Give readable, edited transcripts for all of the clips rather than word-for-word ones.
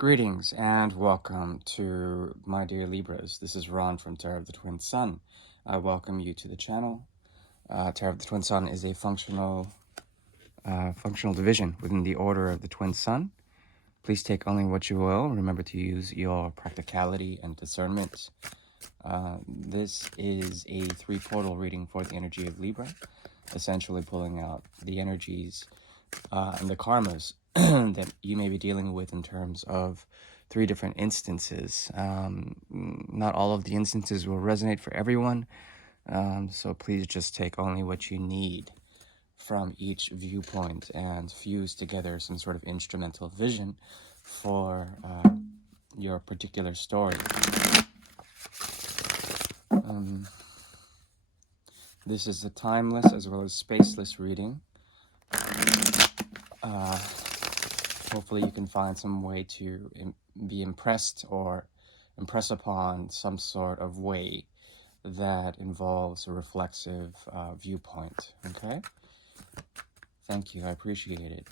Greetings and welcome to my dear Libras. This is Ron from Tarot of the Twin Sun. I welcome you to the channel. Tarot of the Twin Sun is a functional division within the Order of the Twin Sun. Please take only what you will. Remember to use your practicality and discernment. This is a 3-portal reading for the energy of Libra, essentially pulling out the energies and the karmas that you may be dealing with in terms of 3 different instances. Not all of the instances will resonate for everyone, so please just take only what you need from each viewpoint and fuse together some sort of instrumental vision for your particular story. This is a timeless as well as spaceless reading. Hopefully you can find some way to be impressed or impress upon some sort of way that involves a reflexive viewpoint, okay? Thank you, I appreciate it.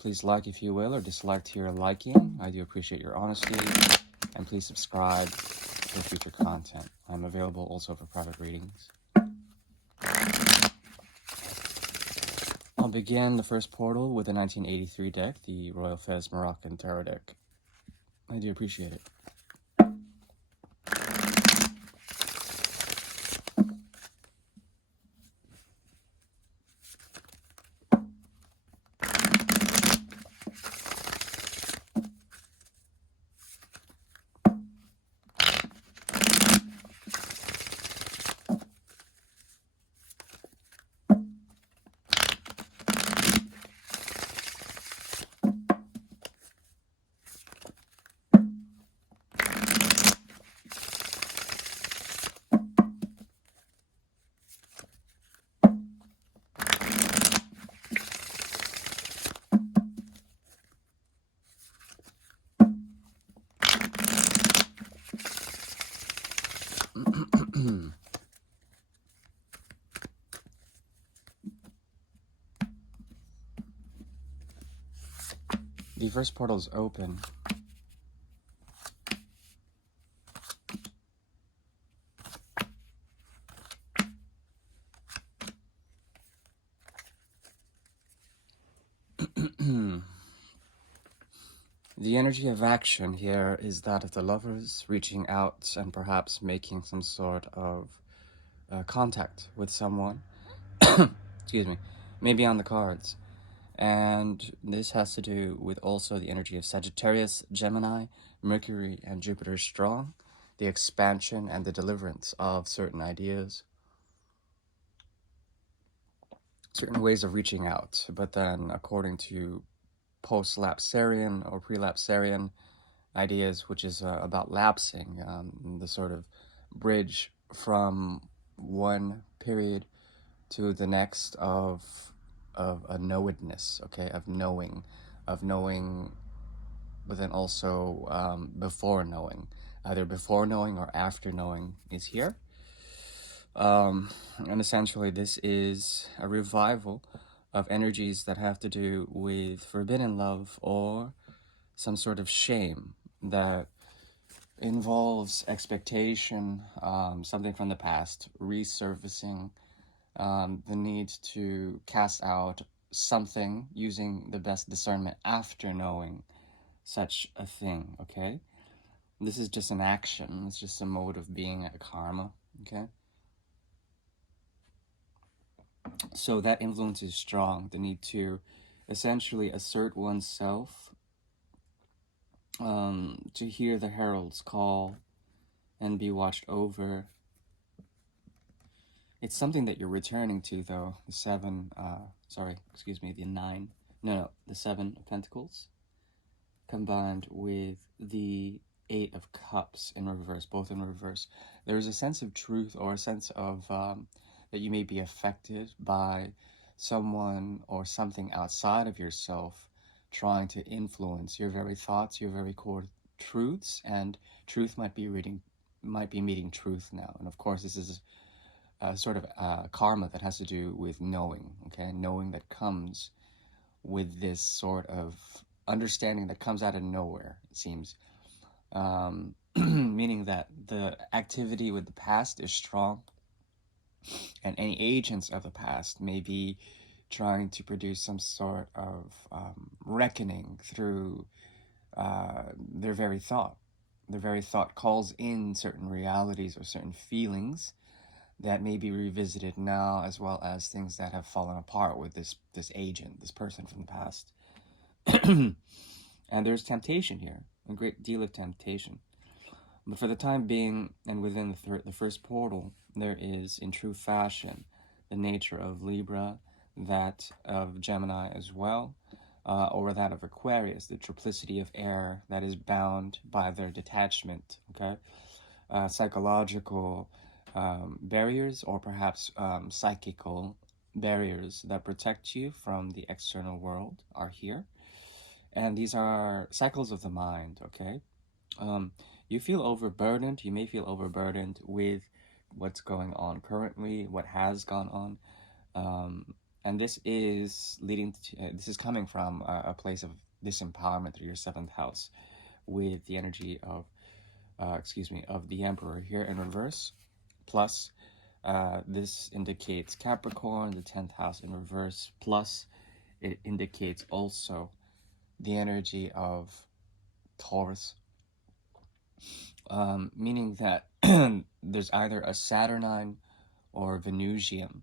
Please like if you will, or dislike to your liking. I do appreciate your honesty. And please subscribe for future content. I'm available also for private readings. I'll begin the first portal with the 1983 deck, the Royal Fez Moroccan Tarot deck. I do appreciate it. The first portal is open. The energy of action here is that of the lovers reaching out and perhaps making some sort of contact with someone. Excuse me. Maybe on the cards. And this has to do with also the energy of Sagittarius, Gemini, Mercury, and Jupiter strong, the expansion and the deliverance of certain ideas, certain ways of reaching out. But then, according to post-lapsarian or pre-lapsarian ideas, which is about lapsing, the sort of bridge from one period to the next of a knowedness, okay, of knowing, but then also before knowing, either before knowing or after knowing is here. And essentially this is a revival of energies that have to do with forbidden love or some sort of shame that involves expectation, something from the past resurfacing, the need to cast out something using the best discernment after knowing such a thing, okay? This is just an action. It's just a mode of being, a karma, okay? So that influence is strong. The need to essentially assert oneself, to hear the herald's call and be watched over. It's something that you're returning to, though. The 7, the 9. No, the 7 of Pentacles combined with the 8 of Cups in reverse, both in reverse. There's a sense of truth or a sense of that you may be affected by someone or something outside of yourself trying to influence your very thoughts, your very core truths, and truth might be meeting truth now. And of course, this is a sort of karma that has to do with knowing, okay? Knowing that comes with this sort of understanding that comes out of nowhere, it seems. Meaning that the activity with the past is strong, and any agents of the past may be trying to produce some sort of reckoning through their very thought. Their very thought calls in certain realities or certain feelings that may be revisited now, as well as things that have fallen apart with this agent, this person from the past. And there's temptation here, a great deal of temptation. But for the time being, and within the first portal, there is, in true fashion, the nature of Libra, that of Gemini as well, or that of Aquarius, the triplicity of air that is bound by their detachment, okay? Psychological barriers, or perhaps psychical barriers that protect you from the external world are here. And these are cycles of the mind, okay? You feel overburdened. You may feel overburdened with what's going on currently, what has gone on. And this is leading to, this is coming from a place of disempowerment through your 7th house with the energy of, of the Emperor here in reverse. Plus, this indicates Capricorn, the 10th house in reverse. Plus, it indicates also the energy of Taurus. Meaning that there's either a Saturnine or Venusian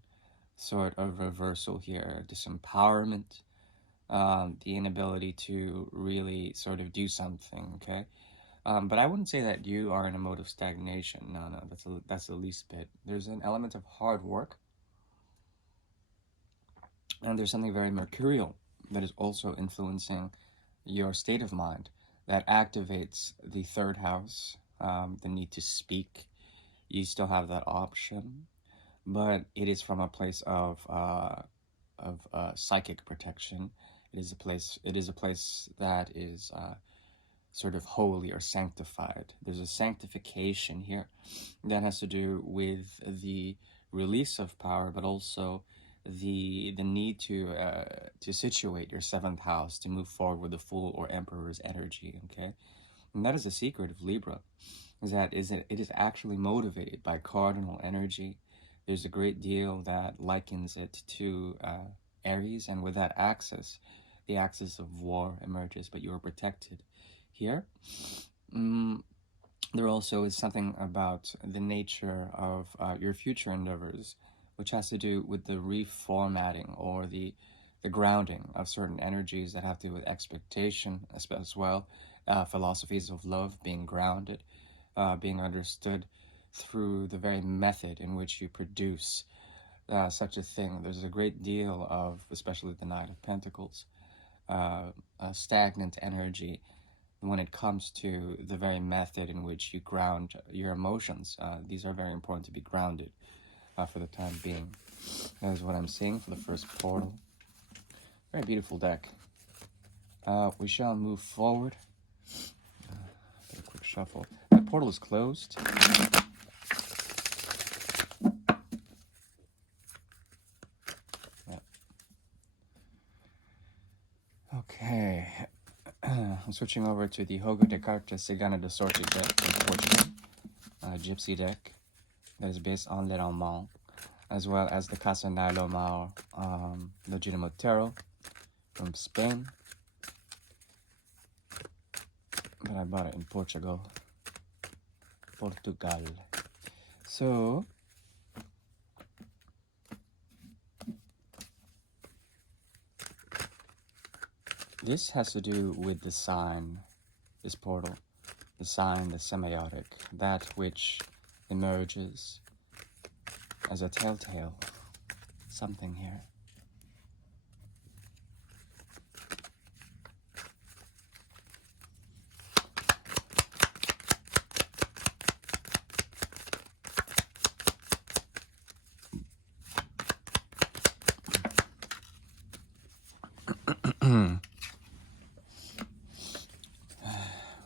sort of reversal here, disempowerment, the inability to really sort of do something, okay? But I wouldn't say that you are in a mode of stagnation. No, that's the least bit. There's an element of hard work, and there's something very mercurial that is also influencing your state of mind that activates the 3rd house, the need to speak. You still have that option, but it is from a place of psychic protection. It is a place that is sort of holy or sanctified. There's a sanctification here that has to do with the release of power, but also the need to situate your 7th house to move forward with the Fool or Emperor's energy. Okay, and that is the secret of Libra, is that it is actually motivated by cardinal energy. There's a great deal that likens it to Aries, and with that axis, the axis of war emerges, but you are protected here. There also is something about the nature of your future endeavors, which has to do with the reformatting or the grounding of certain energies that have to do with expectation as well, philosophies of love being grounded, being understood through the very method in which you produce such a thing. There's a great deal of, especially the Knight of Pentacles, stagnant energy when it comes to the very method in which you ground your emotions. These are very important to be grounded for the time being. That is what I'm seeing for the first portal. Very beautiful deck. We shall move forward. Get a quick shuffle. That portal is closed. Okay. I'm switching over to the Jogo de Cartas Cigana de Sorte deck from Portugal, Gypsy deck that is based on Le Roman, as well as the Casa Nailomar Legitimate Tarot from Spain, but I bought it in Portugal. So, this has to do with the sign, this portal, the sign, the semiotic, that which emerges as a telltale something here.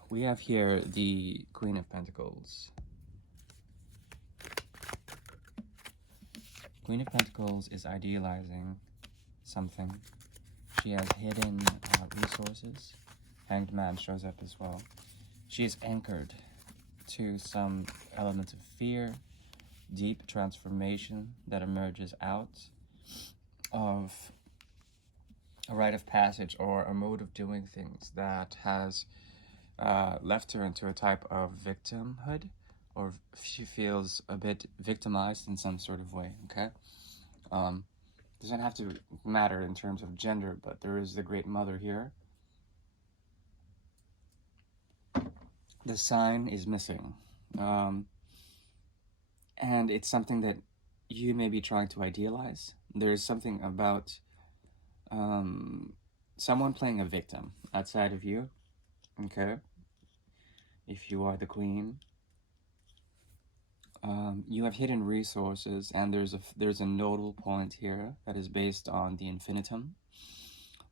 We have here the Queen of Pentacles. Queen of Pentacles is idealizing something. She has hidden resources. Hanged Man shows up as well. She is anchored to some elements of fear, deep transformation that emerges out of a rite of passage or a mode of doing things that has left her into a type of victimhood, or she feels a bit victimized in some sort of way, okay? Doesn't have to matter in terms of gender, but there is the Great Mother here. The sign is missing. And it's something that you may be trying to idealize. There's something about someone playing a victim outside of you, okay? If you are the queen, you have hidden resources, and there's a nodal point here that is based on the infinitum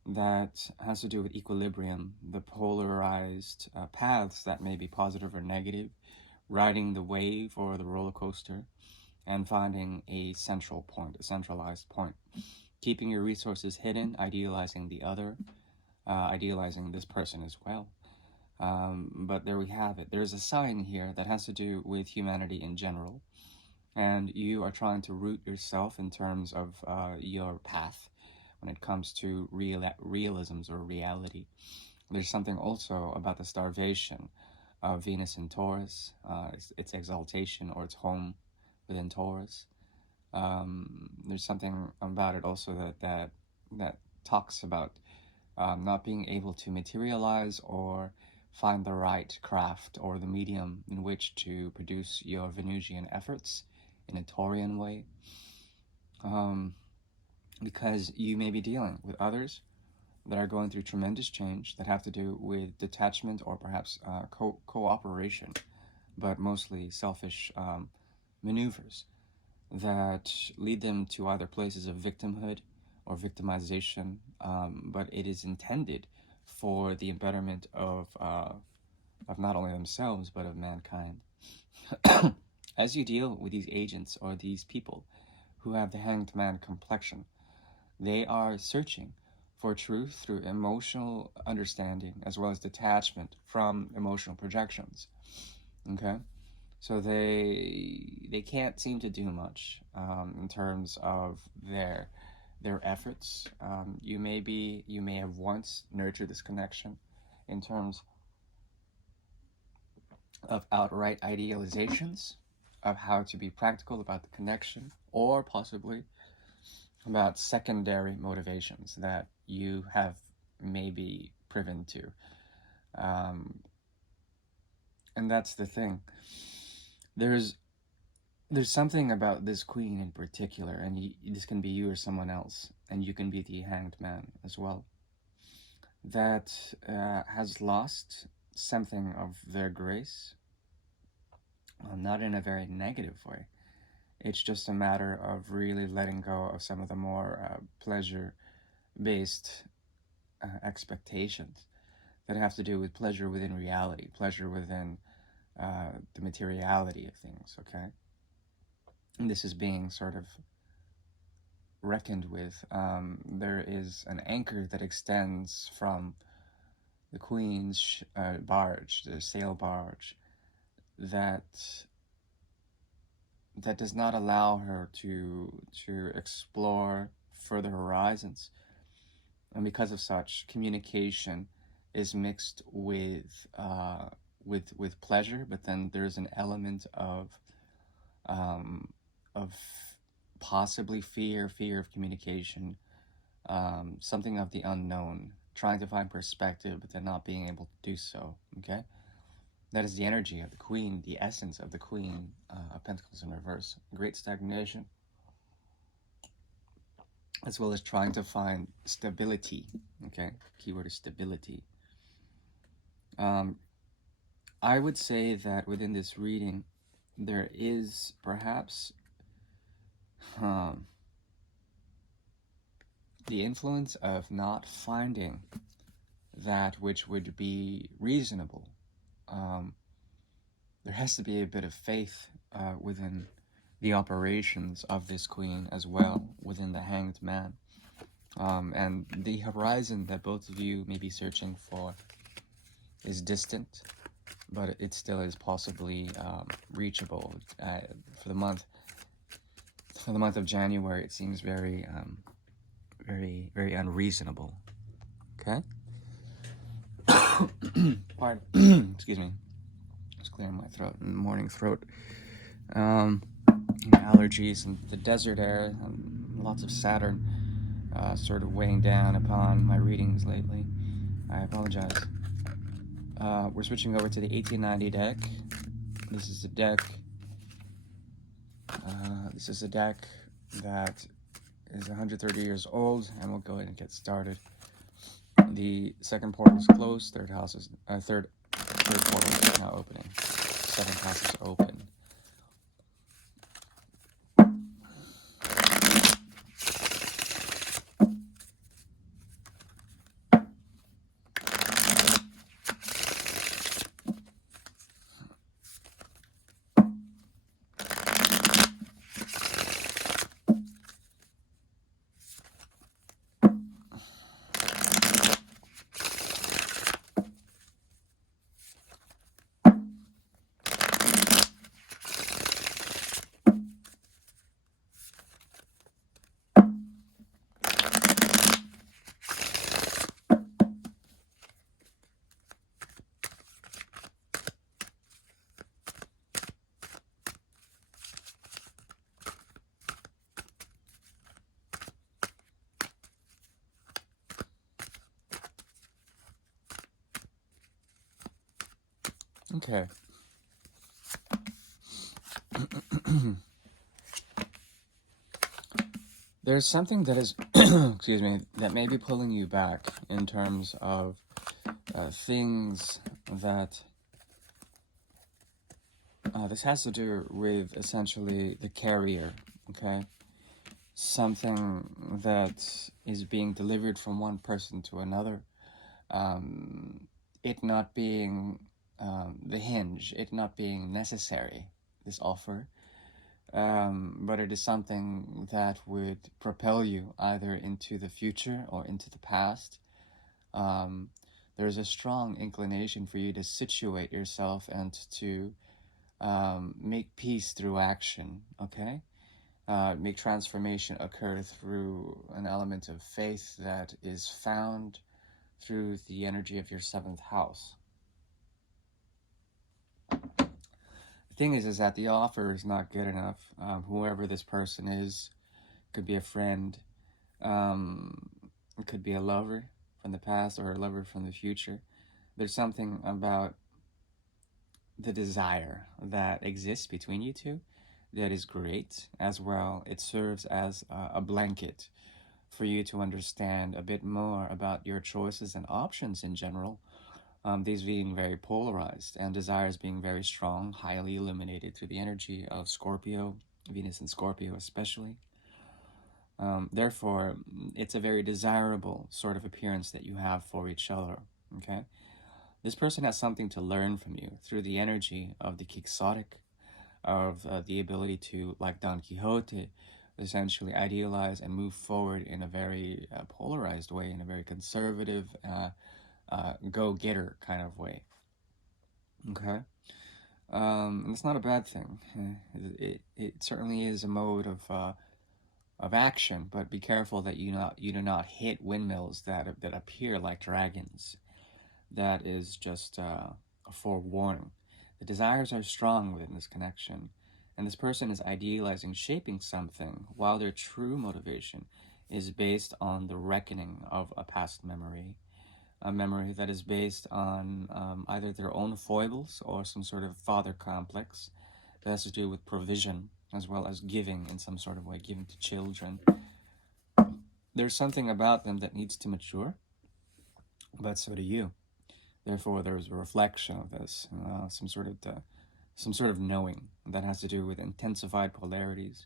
that has to do with equilibrium, the polarized paths that may be positive or negative, riding the wave or the roller coaster, and finding a central point, a centralized point. Keeping your resources hidden, idealizing the other, idealizing this person as well. But there we have it. There's a sign here that has to do with humanity in general, and you are trying to root yourself in terms of your path when it comes to realisms or reality. There's something also about the starvation of Venus in Taurus, its exaltation or its home within Taurus. There's something about it also that talks about not being able to materialize or find the right craft or the medium in which to produce your Venusian efforts in a Taurian way. Because you may be dealing with others that are going through tremendous change that have to do with detachment or perhaps cooperation, but mostly selfish maneuvers that lead them to either places of victimhood or victimization, but it is intended for the betterment of not only themselves but of mankind. As you deal with these agents or these people who have the hanged man complexion, they are searching for truth through emotional understanding as well as detachment from emotional projections. Okay, so they can't seem to do much in terms of their efforts. You may have once nurtured this connection in terms of outright idealizations of how to be practical about the connection, or possibly about secondary motivations that you have maybe priven to. And that's the thing. There's something about this queen in particular, and this can be you or someone else, and you can be the hanged man as well, that has lost something of their grace, not in a very negative way. It's just a matter of really letting go of some of the more pleasure-based expectations that have to do with pleasure within reality, pleasure within the materiality of things, okay? And this is being sort of reckoned with. There is an anchor that extends from the queen's barge, the sail barge, that does not allow her to explore further horizons. And because of such, communication is mixed with pleasure, but then there's an element of possibly fear of communication, something of the unknown, trying to find perspective, but then not being able to do so, okay? That is the energy of the queen, the essence of the queen of Pentacles in reverse. Great stagnation, as well as trying to find stability, okay? Keyword is stability. I would say that within this reading, there is perhaps the influence of not finding that which would be reasonable. There has to be a bit of faith within the operations of this queen as well, within the hanged man. And the horizon that both of you may be searching for is distant, but it still is possibly reachable. For the month of January, it seems very very unreasonable. Okay. Pardon. Excuse me. Just clearing my throat. Morning throat. Allergies and the desert air. Lots of Saturn sort of weighing down upon my readings lately. I apologize. We're switching over to the 1890 deck. This is a deck. This is a deck that is 130 years old, and we'll go ahead and get started. The second portal is closed. Third portal is now opening. Seventh house is open. Okay. There's something that is, excuse me, that may be pulling you back in terms of things that, this has to do with essentially the carrier, okay? Something that is being delivered from one person to another. It not being the hinge, it not being necessary, this offer. But it is something that would propel you either into the future or into the past. There's a strong inclination for you to situate yourself and to make peace through action, okay? Make transformation occur through an element of faith that is found through the energy of your seventh house. The thing is that the offer is not good enough. Whoever this person is, could be a friend, it could be a lover from the past or a lover from the future. There's something about the desire that exists between you two that is great as well. It serves as a blanket for you to understand a bit more about your choices and options in general. These being very polarized and desires being very strong, highly illuminated through the energy of Scorpio, Venus and Scorpio especially. Therefore, it's a very desirable sort of appearance that you have for each other, okay? This person has something to learn from you through the energy of the quixotic, of the ability to, like Don Quixote, essentially idealize and move forward in a very polarized way, in a very conservative, go-getter kind of way. Okay? And it's not a bad thing. It certainly is a mode of action, but be careful that you do not hit windmills that appear like dragons. That is just a forewarning. The desires are strong within this connection, and this person is idealizing shaping something while their true motivation is based on the reckoning of a past memory, a memory that is based on either their own foibles or some sort of father complex that has to do with provision as well as giving in some sort of way, giving to children. There's something about them that needs to mature, but so do you. Therefore, there's a reflection of this, some sort of knowing that has to do with intensified polarities,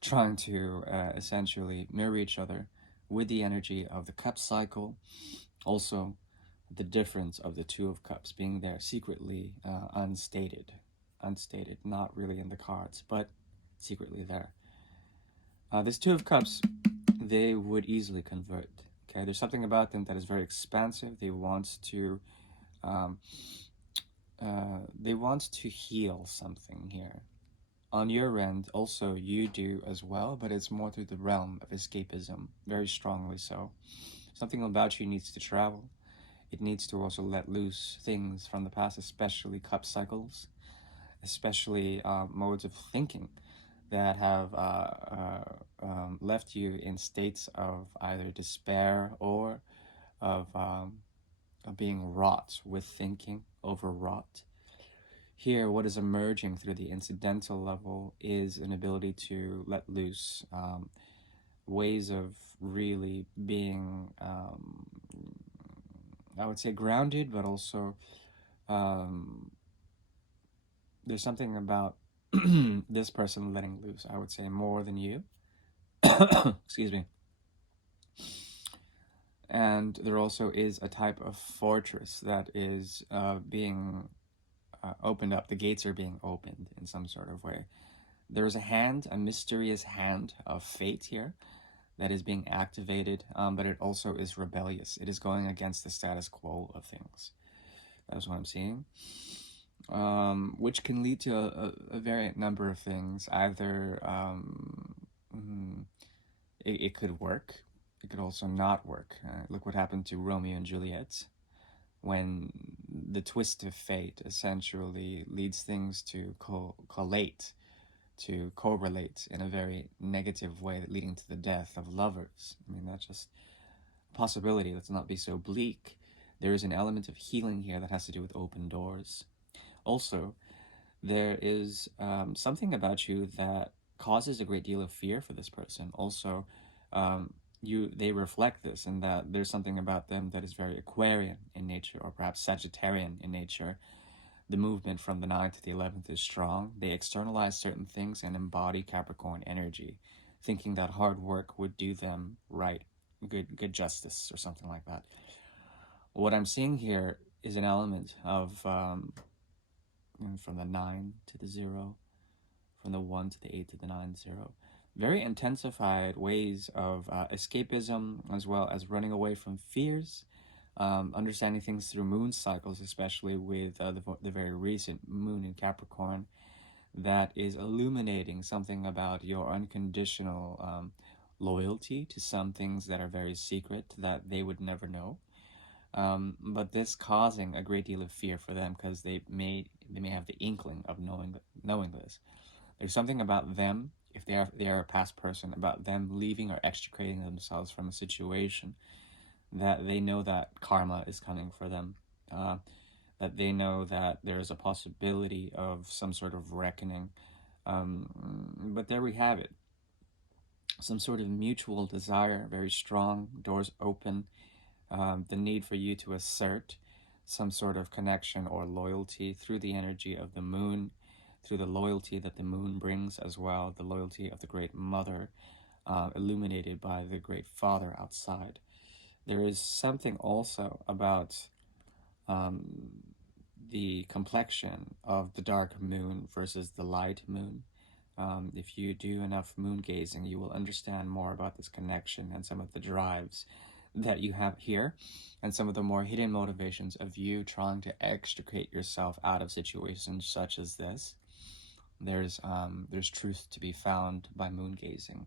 trying to essentially mirror each other with the energy of the cup cycle. Also, the difference of the Two of Cups being there secretly, unstated, not really in the cards, but secretly there. This Two of Cups, they would easily convert. Okay, there's something about them that is very expansive. They want to Um, they want to heal something here. On your end, also you do as well, but it's more through the realm of escapism, very strongly so. Something about you needs to travel. It needs to also let loose things from the past, especially cup cycles, especially modes of thinking that have left you in states of either despair or of being wrought with thinking, overwrought. Here, what is emerging through the incidental level is an ability to let loose, ways of really being, I would say, grounded, but also um, there's something about this person letting loose, I would say, more than you. Excuse me. And there also is a type of fortress that is being opened up. The gates are being opened in some sort of way. There's a hand, a mysterious hand of fate here that is being activated, but it also is rebellious. It is going against the status quo of things. That's what I'm seeing. Which can lead to a variant number of things. Either it could work, it could also not work. Look what happened to Romeo and Juliet, when the twist of fate essentially leads things to collate, to correlate in a very negative way, leading to the death of lovers. I mean, that's just a possibility. Let's not be so bleak. There is an element of healing here that has to do with open doors. Also, there is something about you that causes a great deal of fear for this person. Also, they reflect this, and that there's something about them that is very Aquarian in nature, or perhaps Sagittarian in nature. The movement from the 9th to the 11th is strong. They externalize certain things and embody Capricorn energy, thinking that hard work would do them right, good justice, or something like that. What I'm seeing here is an element of from the 9 to the 0, from the 1 to the 8 to the 9, 0. Very intensified ways of escapism, as well as running away from fears, understanding things through moon cycles, especially with the very recent moon in Capricorn, that is illuminating something about your unconditional loyalty to some things that are very secret that they would never know. But this causing a great deal of fear for them, because they may have the inkling of knowing this. There's something about them, if they are a past person, about them leaving or extricating themselves from a situation, that they know that karma is coming for them, that they know that there is a possibility of some sort of reckoning. But there we have it. Some sort of mutual desire, very strong, doors open, the need for you to assert some sort of connection or loyalty through the energy of the moon, through the loyalty that the moon brings as well, the loyalty of the Great Mother, illuminated by the Great Father outside. There is something also about the complexion of the dark moon versus the light moon. If you do enough moon gazing, you will understand more about this connection and some of the drives that you have here, and some of the more hidden motivations of you trying to extricate yourself out of situations such as this. There's truth to be found by moon gazing.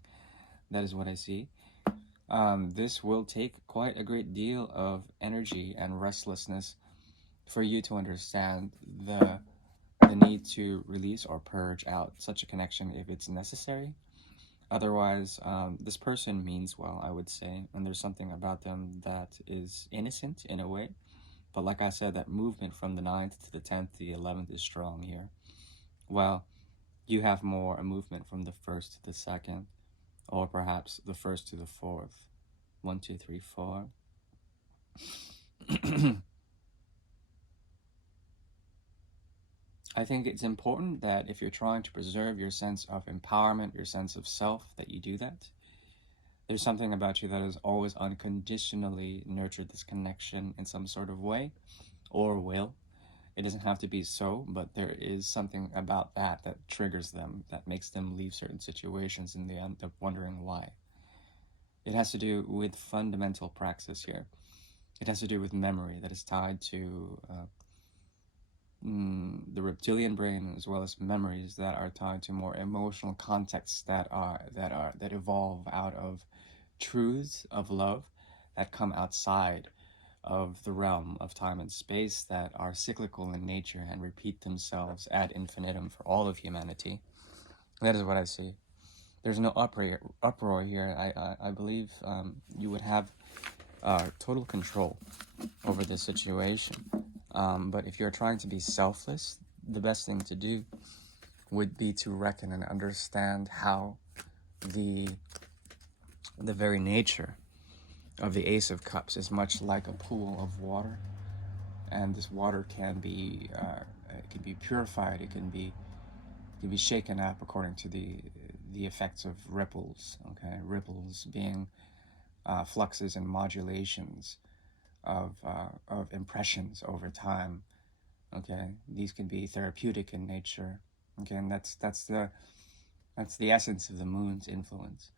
That is what I see. This will take quite a great deal of energy and restlessness for you to understand the need to release or purge out such a connection if it's necessary. Otherwise, this person means well, I would say, and there's something about them that is innocent in a way. But like I said, that movement from the 9th to the 10th to the 11th is strong here. Well, you have more a movement from the 1st to the 2nd, or perhaps the 1st to the 4th. 1, 2, 3, 4. I think it's important that if you're trying to preserve your sense of empowerment, your sense of self, that you do that. There's something about you that has always unconditionally nurtured this connection in some sort of way, or will. It doesn't have to be so, but there is something about that that triggers them, that makes them leave certain situations and they end up wondering why. It has to do with fundamental praxis here. It has to do with memory that is tied to the reptilian brain, as well as memories that are tied to more emotional contexts that evolve out of truths of love that come outside of the realm of time and space, that are cyclical in nature and repeat themselves ad infinitum for all of humanity. That is what I see. There's no uproar here. I believe you would have total control over this situation. But if you're trying to be selfless, the best thing to do would be to reckon and understand how the very nature of the Ace of Cups is much like a pool of water, and this water can be purified. It can be shaken up according to the effects of ripples. Okay, ripples being fluxes and modulations of impressions over time. Okay, these can be therapeutic in nature. Okay, and that's the essence of the moon's influence.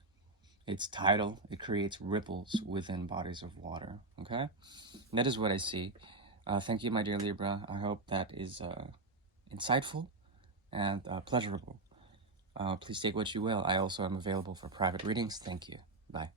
It's tidal. It creates ripples within bodies of water. Okay, and that is what I see. Thank you, my dear Libra. I hope that is insightful and pleasurable. Please take what you will. I also am available for private readings. Thank you. Bye.